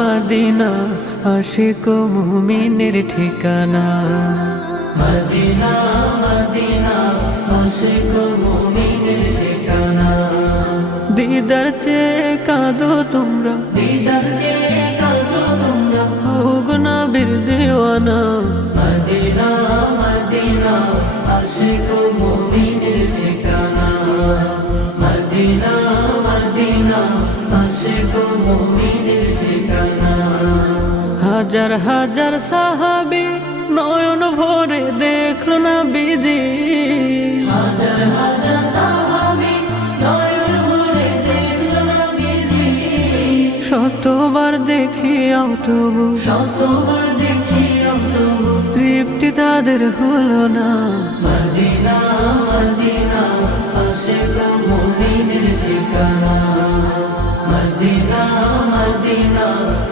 Medina Ashiq মুমিনের ঠিকানা। Medina Medina Ashiq মুমিনের ঠিকানা। দিদার চেয়ে কাঁদো তোমরা। দিদার চেয়ে কাঁদো তোমরা। হোক না বীর দেওয়ানা। মদিনা মদিনা আশিক মুমিনের ঠিকানা। মদিনা মদিনা আশিক মুমিনের ঠিকানা হাজার হাজার সাহাবি নয়ন ভরে দেখল না বিজি হাজার হাজার সাহাবি নয়ন ভরে দেখল না বিজি শতবার দেখিয়াও তবু শতবার দেখিয়াও তবু। তৃপ্তি তাদের হলো না। মদিনা মদিনা আশেক মুমিনের ঠিকানা।